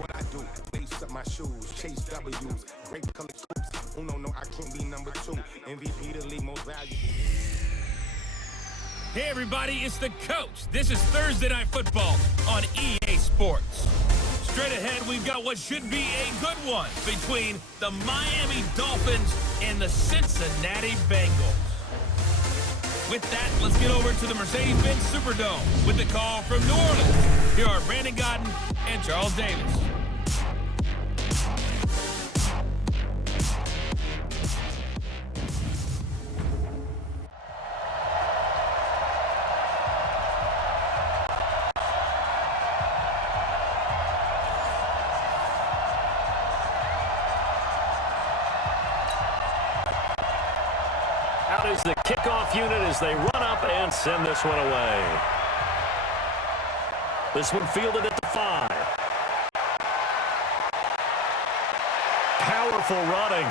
what I do. Lace up my shoes, chase W's, great color scoops. No, I can't be number 2. MVP the league most valuable. Hey everybody, it's the coach. This is Thursday Night Football on EA Sports. Straight ahead, we've got what should be a good one between the Miami Dolphins and the Cincinnati Bengals. With that, let's get over to the Mercedes-Benz Superdome with the call from New Orleans. Here are Brandon Godden and Charles Davis. Out is the kickoff unit as they run up and send this one away. This one fielded at the 5. Powerful running.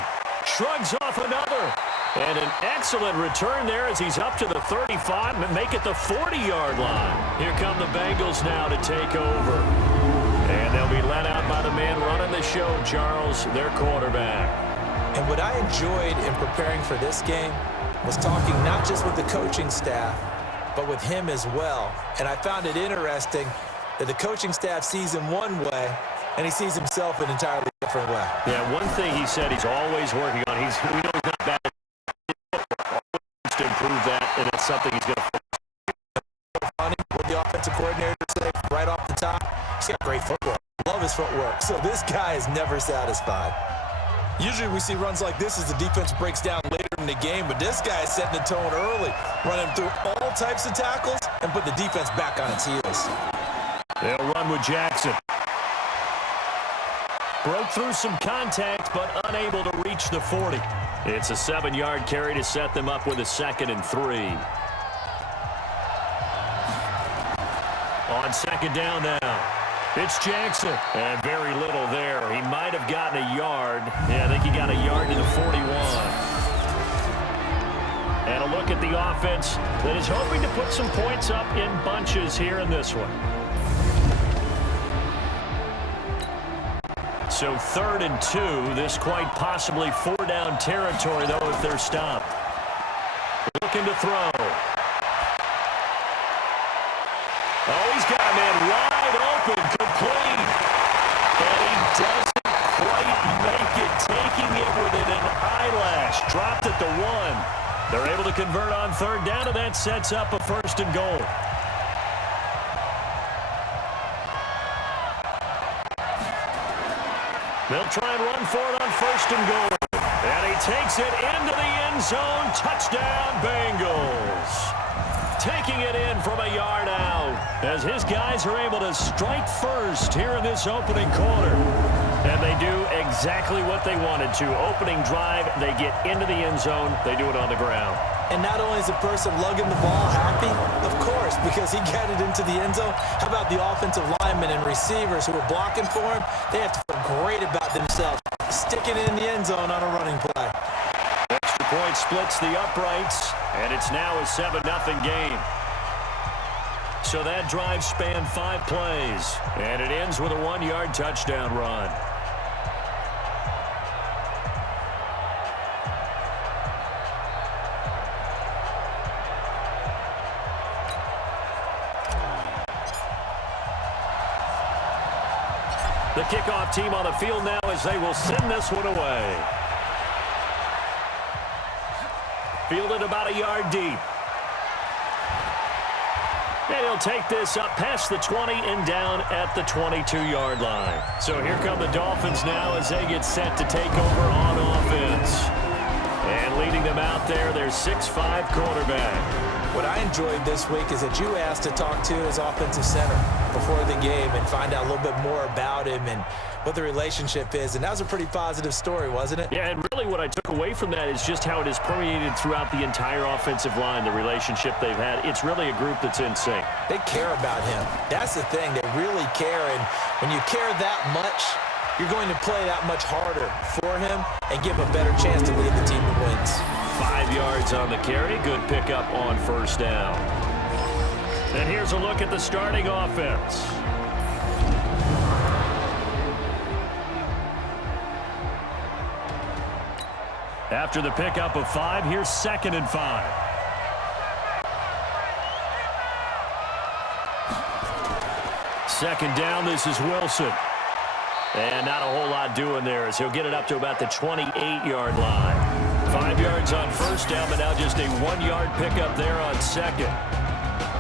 Shrugs off another. And an excellent return there as he's up to the 35 and make it the 40-yard line. Here come the Bengals now to take over. And they'll be led out by the man running the show, Charles, their quarterback. And what I enjoyed in preparing for this game was talking not just with the coaching staff, but with him as well. And I found it interesting that the coaching staff sees him one way, and he sees himself an entirely different way. Yeah, one thing he said he's always working on. We know he's not bad. Always to improve that, and it's something he's going to focus on. What the offensive coordinator said right off the top, he's got great footwork. Love his footwork. So this guy is never satisfied. Usually we see runs like this as the defense breaks down later in the game, but this guy is setting the tone early, running through all types of tackles and put the defense back on its heels. They'll run with Jackson. Broke through some contact, but unable to reach the 40. It's a 7-yard carry to set them up with a 2nd and 3. On 2nd down now. It's Jackson. And very little there. He might have gotten a yard. Yeah, I think he got a yard to the 41. And a look at the offense that is hoping to put some points up in bunches here in this one. So 3rd and 2. This quite possibly 4-down territory, though, if they're stopped. Looking to throw. Oh, he's got a man wide open, complete. And he doesn't quite make it, taking it within an eyelash. Dropped at the 1. They're able to convert on 3rd down, and that sets up a 1st and goal. They'll try and run for it on 1st and goal. And he takes it into the end zone. Touchdown, Bengals. Taking it in from a yard out as his guys are able to strike first here in this opening quarter. And they do exactly what they wanted to. Opening drive, they get into the end zone. They do it on the ground. And not only is the person lugging the ball happy, of course, because he got it into the end zone. How about the offensive linemen and receivers who are blocking for him? They have to feel great about themselves, sticking it in the end zone on a running play. Extra point splits the uprights, and it's now a 7-0 game. So that drive spanned 5 plays, and it ends with a 1-yard touchdown run. The kickoff team on the field now as they will send this one away. Fielded about a yard deep. And he'll take this up past the 20 and down at the 22-yard line. So here come the Dolphins now as they get set to take over on offense. And leading them out there, their 6'5" quarterback. What I enjoyed this week is that you asked to talk to his offensive center before the game and find out a little bit more about him and what the relationship is. And that was a pretty positive story, wasn't it? Yeah, and really what I took away from that is just how it has permeated throughout the entire offensive line, the relationship they've had. It's really a group that's in sync. They care about him. That's the thing. They really care. And when you care that much, you're going to play that much harder for him and give him a better chance to lead the team to wins. 5 yards on the carry. Good pickup on 1st down. And here's a look at the starting offense. After the pickup of 5, here's 2nd and 5. Second down, this is Wilson. And not a whole lot doing there as he'll get it up to about the 28-yard line. 5 yards on first down, but now just a 1-yard pickup there on second.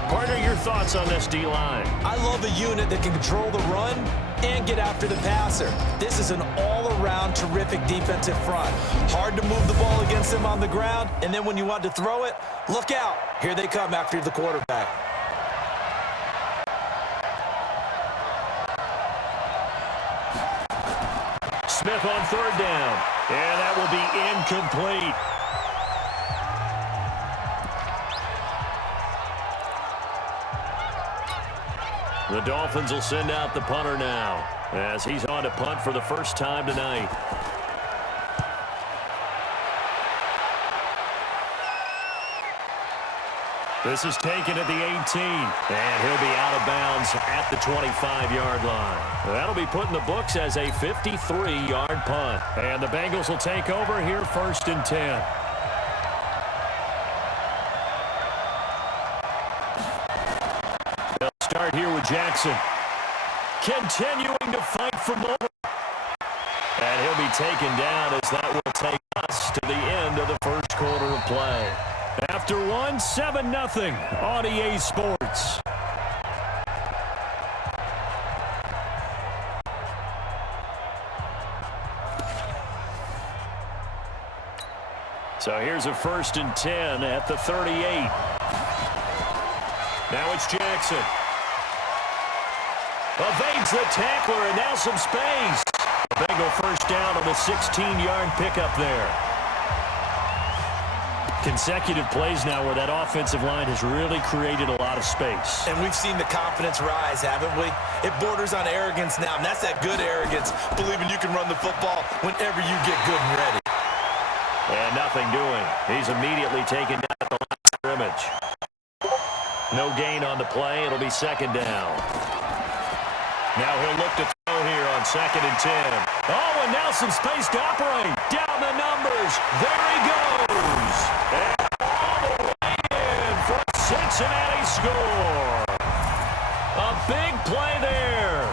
Partner, your thoughts on this D-line? I love a unit that can control the run and get after the passer. This is an all-around terrific defensive front. Hard to move the ball against them on the ground, and then when you want to throw it, look out. Here they come after the quarterback. Smith on 3rd down, and that will be incomplete. The Dolphins will send out the punter now as he's on to punt for the first time tonight. This is taken at the 18, and he'll be out of bounds at the 25-yard line. That'll be put in the books as a 53-yard punt. And the Bengals will take over here 1st and 10. They'll start here with Jackson. Continuing to fight for more. And he'll be taken down as that will take us to the end of the first quarter of play. After 7-0 on EA Sports. So here's a 1st and 10 at the 38. Now it's Jackson. Evades the tackler and now some space. The Bengal first down on the 16-yard pickup there. Consecutive plays now where that offensive line has really created a lot of space. And we've seen the confidence rise, haven't we? It borders on arrogance now, and that's that good arrogance, believing you can run the football whenever you get good and ready. And nothing doing. He's immediately taken down at the line of scrimmage. No gain on the play. It'll be 2nd down. Now he'll look to throw here on 2nd and 10. Oh, and now some space to operate. Down the numbers. There he goes. And all the way in for Cincinnati score. A big play there.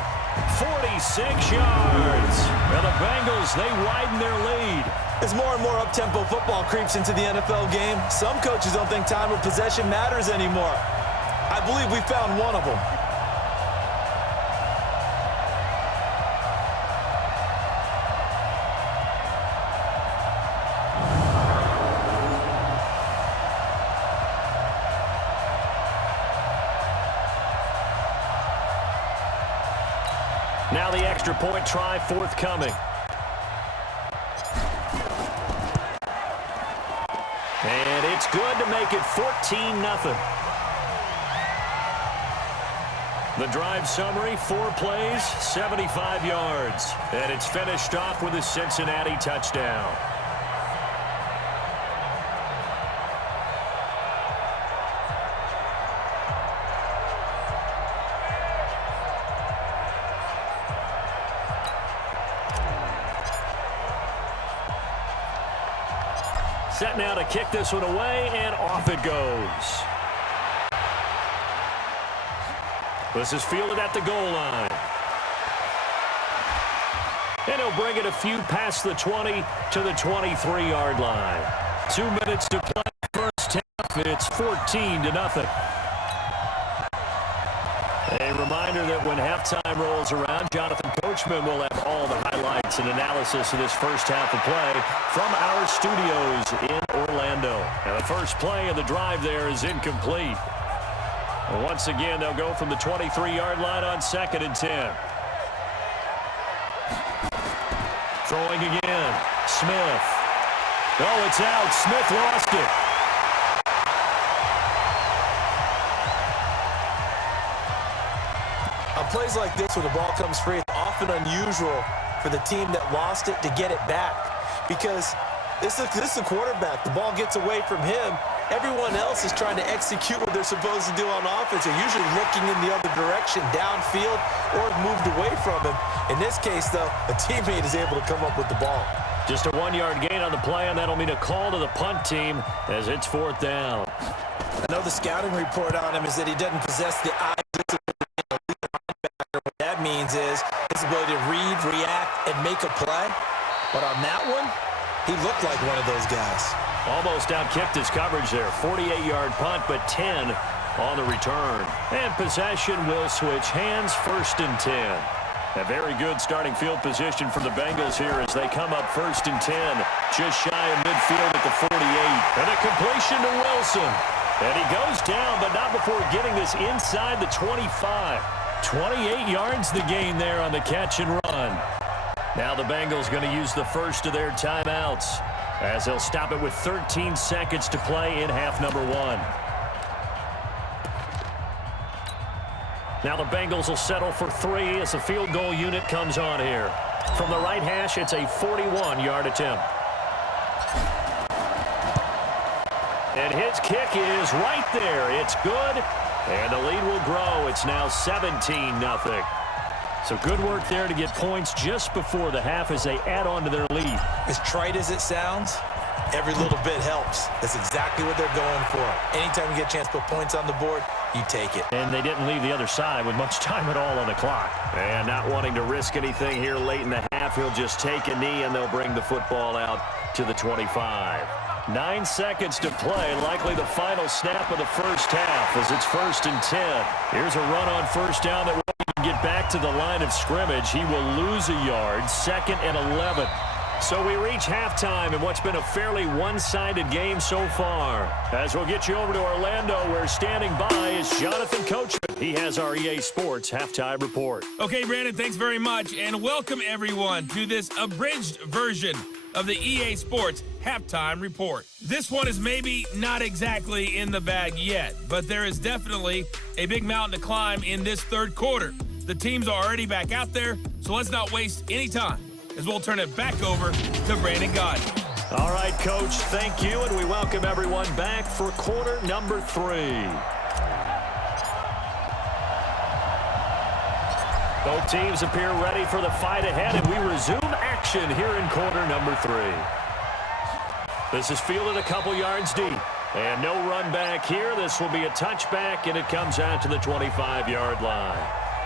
46 yards. And the Bengals, they widen their lead. As more and more up-tempo football creeps into the NFL game, some coaches don't think time of possession matters anymore. I believe we found one of them. Now the extra point try forthcoming. And it's good to make it 14-0. The drive summary, 4 plays, 75 yards. And it's finished off with a Cincinnati touchdown. Set now to kick this one away, and off it goes. This is fielded at the goal line. And he'll bring it a few past the 20 to the 23-yard line. 2 minutes to play first half. It's 14-0. A reminder that when halftime rolls around, Jonathan Coachman will have all the highlights and analysis of this first half of play from our studios in Orlando. And the first play of the drive there is incomplete. And once again, they'll go from the 23-yard line on 2nd and 10. Throwing again. Smith. Oh, it's out. Smith lost it. On plays like this, when the ball comes free, it's often unusual for the team that lost it to get it back. Because this is the quarterback. The ball gets away from him. Everyone else is trying to execute what they're supposed to do on offense. They're usually looking in the other direction, downfield, or moved away from him. In this case, though, a teammate is able to come up with the ball. Just a 1-yard gain on the play, and that'll mean a call to the punt team as it's 4th down. I know the scouting report on him is that he doesn't possess the eye discipline. What that means is his ability to read, react, and make a play. But on that one, he looked like one of those guys. Almost outkicked his coverage there. 48-yard punt, but 10 on the return. And possession will switch hands, 1st and 10. A very good starting field position for the Bengals here as they come up 1st and 10. Just shy of midfield at the 48. And a completion to Wilson. And he goes down, but not before getting this inside the 25. 28 yards the gain there on the catch and run. Now the Bengals going to use the first of their timeouts as they'll stop it with 13 seconds to play in half number 1. Now the Bengals will settle for 3 as the field goal unit comes on here. From the right hash, it's a 41-yard attempt. And his kick is right there. It's good, and the lead will grow. It's now 17-0. So good work there to get points just before the half as they add on to their lead. As trite as it sounds, every little bit helps. That's exactly what they're going for. Anytime you get a chance to put points on the board, you take it. And they didn't leave the other side with much time at all on the clock. And not wanting to risk anything here late in the half, he'll just take a knee and they'll bring the football out to the 25. 9 seconds to play, likely the final snap of the first half as it's 1st and 10. Here's a run on 1st down that won't even get back to the line of scrimmage. He will lose a yard, 2nd and 11. So we reach halftime in what's been a fairly one-sided game so far. As we'll get you over to Orlando, where standing by is Jonathan Coachman. He has our EA Sports Halftime Report. Okay, Brandon, thanks very much, and welcome everyone to this abridged version of the EA Sports Halftime Report. This one is maybe not exactly in the bag yet, but there is definitely a big mountain to climb in this third quarter. The teams are already back out there, so let's not waste any time, as we'll turn it back over to Brandon Gaudin. All right, Coach, thank you, and we welcome everyone back for quarter number 3. Both teams appear ready for the fight ahead, and we resume action here in quarter number 3. This is fielded a couple yards deep, and no run back here. This will be a touchback, and it comes out to the 25-yard line.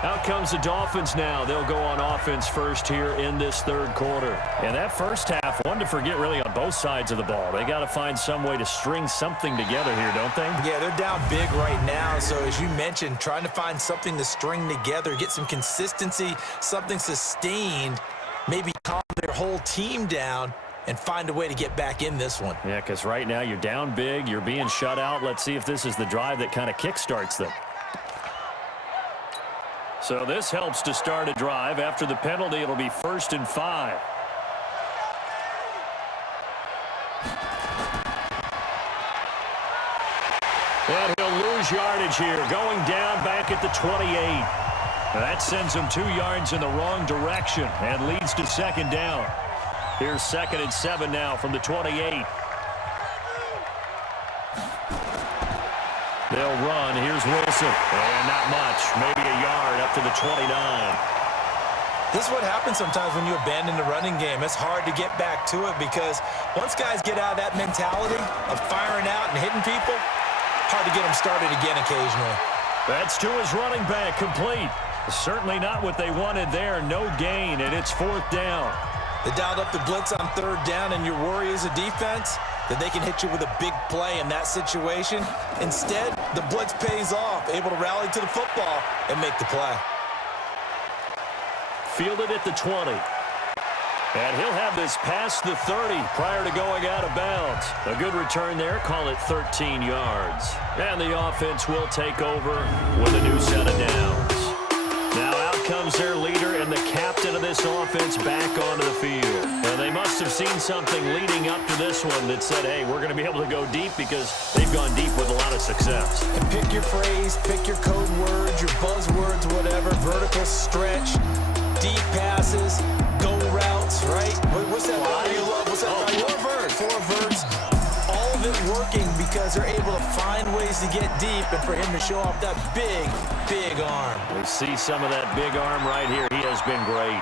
Out comes the Dolphins now. They'll go on offense first here in this third quarter. And that first half, one to forget really on both sides of the ball. They got to find some way to string something together here, don't they? Yeah, they're down big right now. So as you mentioned, trying to find something to string together, get some consistency, something sustained, maybe calm their whole team down and find a way to get back in this one. Yeah, because right now you're down big, you're being shut out. Let's see if this is the drive that kind of kickstarts them. So this helps to start a drive. After the penalty, it'll be 1st and 5. And he'll lose yardage here, going down back at the 28. That sends him 2 yards in the wrong direction and leads to 2nd down. Here's 2nd and 7 now from the 28. They'll run. Here's Wilson. And not much. Maybe a yard up to the 29. This is what happens sometimes when you abandon the running game. It's hard to get back to it because once guys get out of that mentality of firing out and hitting people, hard to get them started again occasionally. That's to his running back, complete. Certainly not what they wanted there. No gain, and it's 4th down. They dialed up the blitz on 3rd down, and your worry as a defense that they can hit you with a big play in that situation. Instead, the blitz pays off, able to rally to the football and make the play. Fielded at the 20. And he'll have this past the 30 prior to going out of bounds. A good return there, call it 13 yards. And the offense will take over with a new set of downs. Now out comes their leader and the captain of this offense back onto the field. And they must have seen something leading up to this one that said, hey, we're going to be able to go deep because they've gone deep with a lot of success. And pick your phrase, pick your code words, your buzzwords, whatever, vertical stretch, deep passes, go routes, right? What's that route you love? What's that route? Four verts. All of it working because they're able to find ways to get deep and for him to show off that big, big arm. We see some of that big arm right here. He has been great.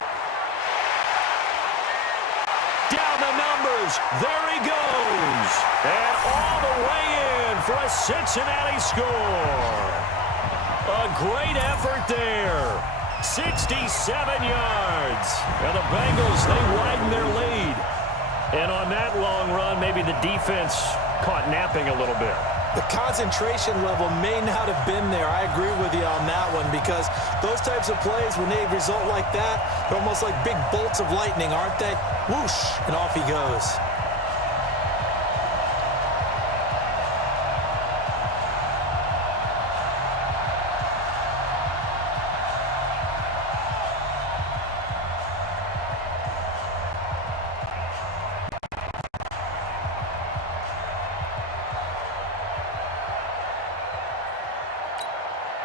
Down the Bengals. There he goes. And all the way in for a Cincinnati score. A great effort there. 67 yards. And the Bengals, they widen their lead. And on that long run, maybe the defense caught napping a little bit. The concentration level may not have been there. I agree with you on that one, because those types of plays, when they result like that, they're almost like big bolts of lightning, aren't they? Whoosh, and off he goes.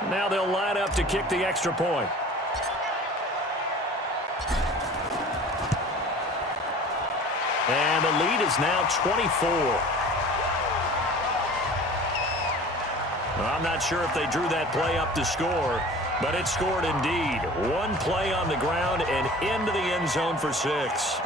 Now they'll line up to kick the extra point. And the lead is now 24. I'm not sure if they drew that play up to score, but it scored indeed. One play on the ground and into the end zone for 6.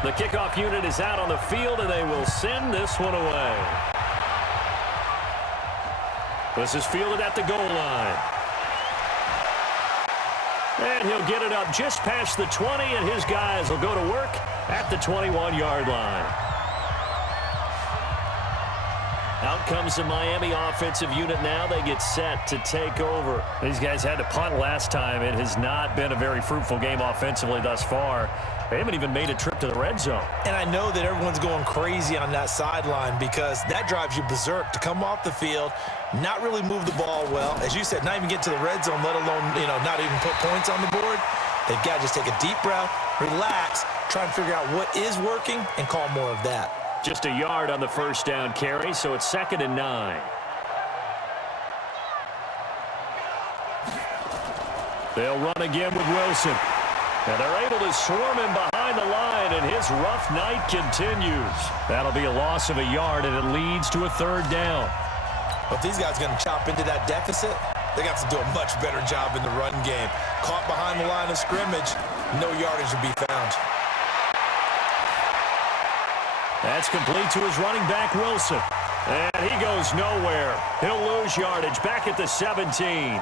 The kickoff unit is out on the field, and they will send this one away. This is fielded at the goal line. And he'll get it up just past the 20, and his guys will go to work at the 21-yard line. Out comes the Miami offensive unit now. They get set to take over. These guys had to punt last time. It has not been a very fruitful game offensively thus far. They haven't even made a trip to the red zone. And I know that everyone's going crazy on that sideline, because that drives you berserk to come off the field, not really move the ball well. As you said, not even get to the red zone, let alone, not even put points on the board. They've got to just take a deep breath, relax, try and figure out what is working, and call more of that. Just a yard on the first down carry, so it's 2nd and 9. They'll run again with Wilson. And they're able to swarm him behind the line, and his rough night continues. That'll be a loss of a yard, and it leads to a 3rd down. Well, if these guys are going to chop into that deficit, they got to do a much better job in the run game. Caught behind the line of scrimmage, no yardage to be found. That's complete to his running back, Wilson. And he goes nowhere. He'll lose yardage back at the 17.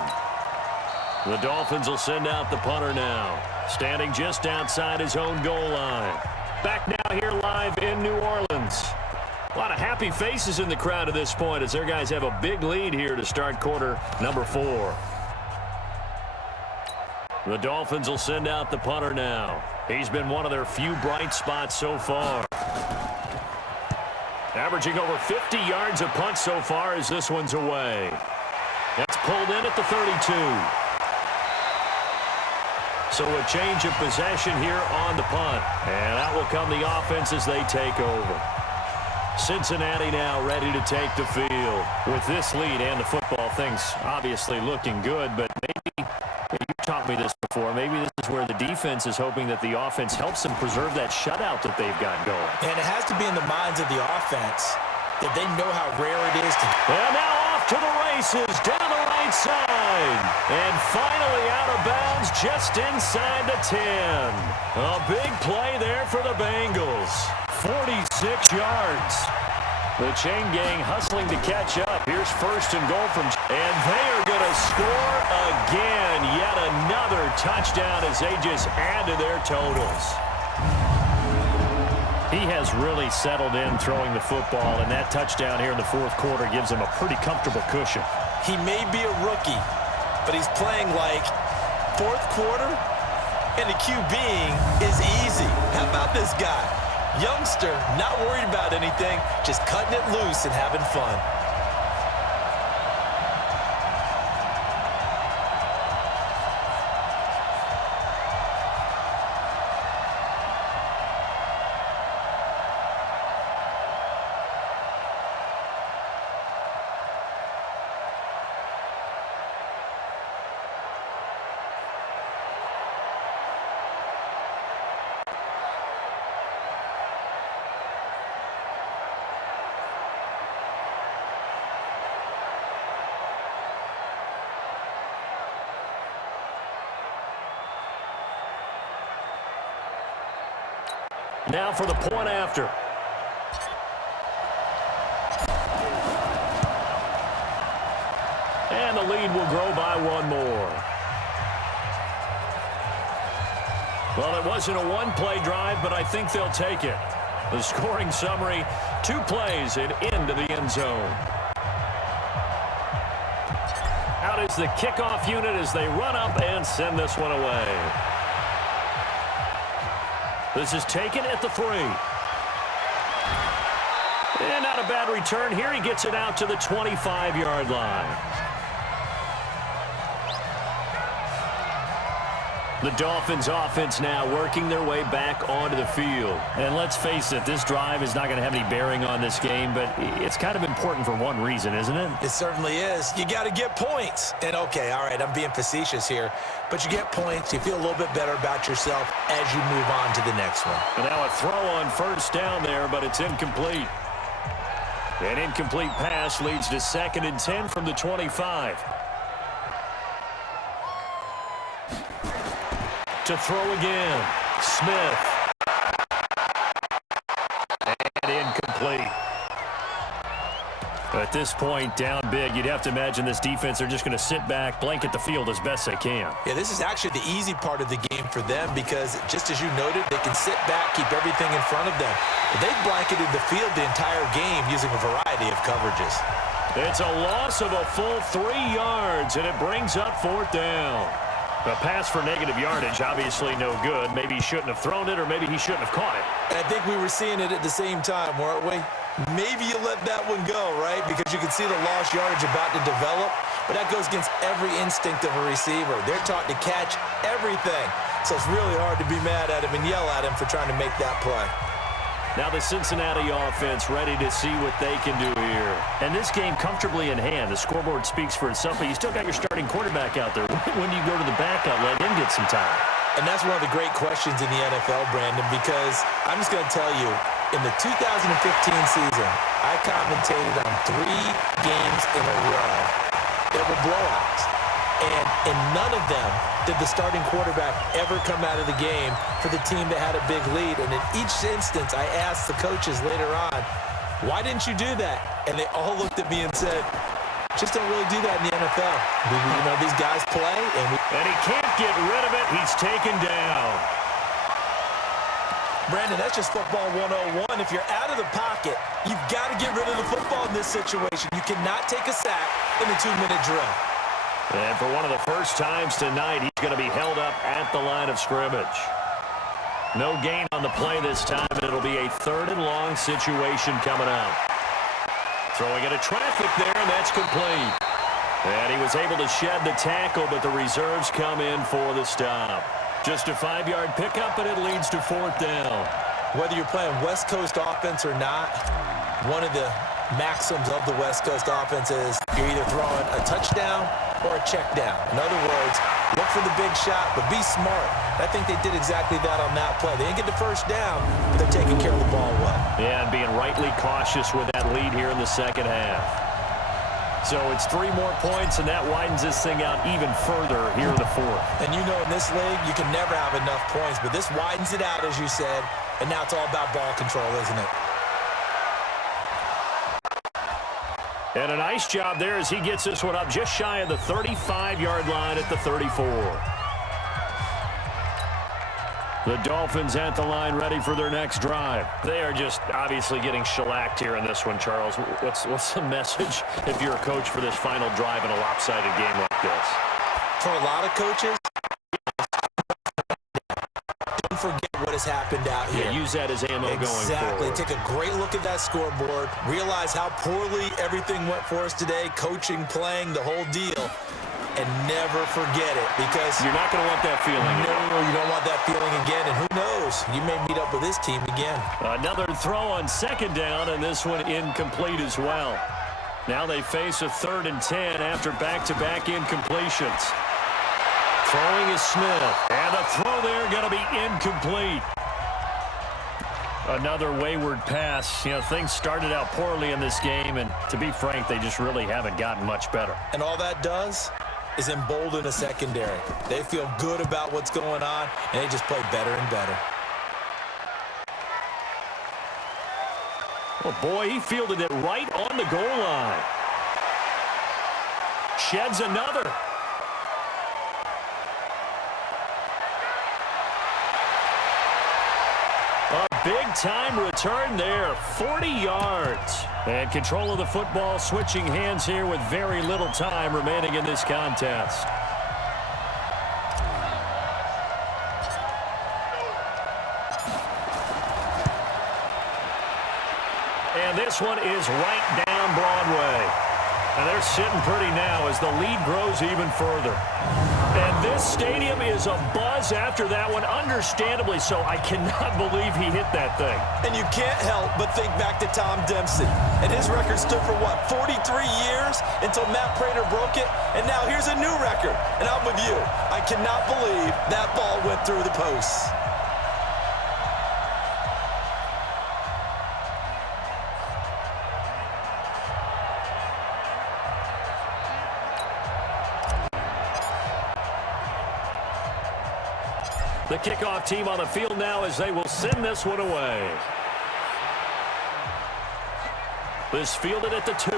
The Dolphins will send out the punter now, standing just outside his own goal line. Back now here live in New Orleans. A lot of happy faces in the crowd at this point, as their guys have a big lead here to start quarter number 4. The Dolphins will send out the punter now. He's been one of their few bright spots so far. Averaging over 50 yards a punt so far as this one's away. That's pulled in at the 32. So a change of possession here on the punt. And out will come the offense as they take over. Cincinnati now ready to take the field. With this lead and the football, things obviously looking good, but maybe you taught me this before. Maybe this is where the defense is hoping that the offense helps them preserve that shutout that they've got going. And it has to be in the minds of the offense that they know how rare it is to... And now off to the races down the right side. And finally out of bounds just inside the 10. A big play there for the Bengals. 46 yards. The chain gang hustling to catch up. Here's 1st and goal from... And they are going to score again. Yet another touchdown as they just add to their totals. He has really settled in throwing the football, and that touchdown here in the 4th quarter gives him a pretty comfortable cushion. He may be a rookie, but he's playing like 4th quarter, and the QBing is easy. How about this guy? Youngster, not worried about anything, just cutting it loose and having fun. Now for the point after. And the lead will grow by one more. Well, it wasn't a one-play drive, but I think they'll take it. The scoring summary, 2 plays and into the end zone. Out is the kickoff unit as they run up and send this one away. This is taken at the 3. And not a bad return here. He gets it out to the 25-yard line. The Dolphins offense now working their way back onto the field. And let's face it, this drive is not going to have any bearing on this game, but it's kind of important for one reason, isn't it? It certainly is. You got to get points. And okay, all right, I'm being facetious here, but you get points, you feel a little bit better about yourself as you move on to the next one. And now a throw on first down there, but it's incomplete. An incomplete pass leads to 2nd and 10 from the 25. To throw again, Smith. And incomplete. At this point, down big, you'd have to imagine this defense are just going to sit back, blanket the field as best they can. Yeah, this is actually the easy part of the game for them because, just as you noted, they can sit back, keep everything in front of them. But they've blanketed the field the entire game using a variety of coverages. It's a loss of a full 3 yards, and it brings up 4th down. A pass for negative yardage, obviously no good. Maybe he shouldn't have thrown it, or maybe he shouldn't have caught it. And I think we were seeing it at the same time, weren't we? Maybe you let that one go, right? Because you can see the lost yardage about to develop, but that goes against every instinct of a receiver. They're taught to catch everything. So it's really hard to be mad at him and yell at him for trying to make that play. Now the Cincinnati offense ready to see what they can do here. And this game comfortably in hand. The scoreboard speaks for itself, but you still got your starting quarterback out there. When do you go to the backup, let him get some time? And that's one of the great questions in the NFL, Brandon, because I'm just going to tell you, in the 2015 season, I commentated on 3 games in a row. They were blowouts. And in none of them did the starting quarterback ever come out of the game for the team that had a big lead. And in each instance, I asked the coaches later on, why didn't you do that? And they all looked at me and said, just don't really do that in the NFL. You know, these guys play. And he can't get rid of it. He's taken down. Brandon, that's just football 101. If you're out of the pocket, you've got to get rid of the football in this situation. You cannot take a sack in a 2-minute drill. And for one of the first times tonight, he's going to be held up at the line of scrimmage. No gain on the play this time, and it'll be a 3rd and long situation coming up. Throwing into traffic there, and that's complete. And he was able to shed the tackle, but the reserves come in for the stop. Just a 5-yard pickup, but it leads to 4th down. Whether you're playing West Coast offense or not, one of the maxims of the West Coast offense is you're either throwing a touchdown or a check down. In other words, look for the big shot, but be smart. I think they did exactly that on that play. They didn't get the first down, but they're taking care of the ball well. Yeah, and being rightly cautious with that lead here in the second half. So it's 3 more points, and that widens this thing out even further here in the 4th. And you know in this league, you can never have enough points, but this widens it out, as you said, and now it's all about ball control, isn't it? And a nice job there as he gets this one up just shy of the 35-yard line at the 34. The Dolphins at the line ready for their next drive. They are just obviously getting shellacked here in this one, Charles. What's the message if you're a coach for this final drive in a lopsided game like this? For a lot of coaches, don't forget what has happened out here. Yeah, use that as ammo going forward. Exactly. Take a great look at that scoreboard. Realize how poorly everything went for us today, coaching, playing, the whole deal. And never forget it, because you're not going to want that feeling again. No, you don't want that feeling again, and who knows, you may meet up with this team again. Another throw on 2nd down, and this one incomplete as well. Now they face a 3rd and 10 after back-to-back incompletions. Throwing is Smith, and the throw there going to be incomplete. Another wayward pass. You know, things started out poorly in this game, and to be frank, they just really haven't gotten much better. And all that does is embolden a secondary. They feel good about what's going on, and they just play better and better. Oh, boy, he fielded it right on the goal line. Sheds another. A big-time return there, 40 yards. And control of the football switching hands here with very little time remaining in this contest. And this one is right down Broadway. And they're sitting pretty now as the lead grows even further. And this stadium is abuzz after that one, understandably so. I cannot believe he hit that thing. And you can't help but think back to Tom Dempsey. And his record stood for, what, 43 years until Matt Prater broke it? And now here's a new record. And I'm with you. I cannot believe that ball went through the posts. The kickoff team on the field now as they will send this one away. This fielded at the 2.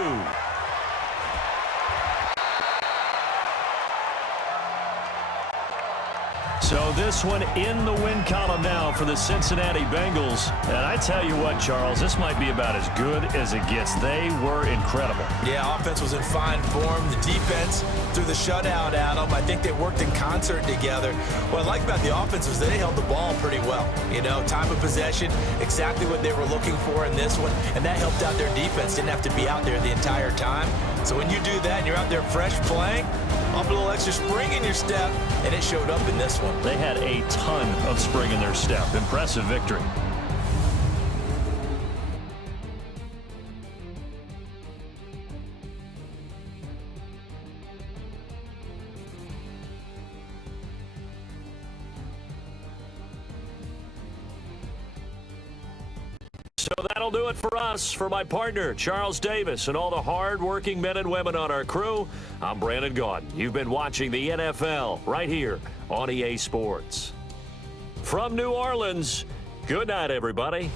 So this one in the win column now for the Cincinnati Bengals. And I tell you what, Charles, this might be about as good as it gets. They were incredible. Yeah, offense was in fine form. The defense threw the shutout at them. I think they worked in concert together. What I like about the offense was they held the ball pretty well. You know, time of possession, exactly what they were looking for in this one. And that helped out their defense. Didn't have to be out there the entire time. So when you do that and you're out there fresh playing, up a little extra spring in your step, and it showed up in this one. They had a ton of spring in their step. Impressive victory. So that'll do it for us. For my partner, Charles Davis, and all the hard-working men and women on our crew, I'm Brandon Gaudin. You've been watching the NFL right here on EA Sports. From New Orleans, good night, everybody.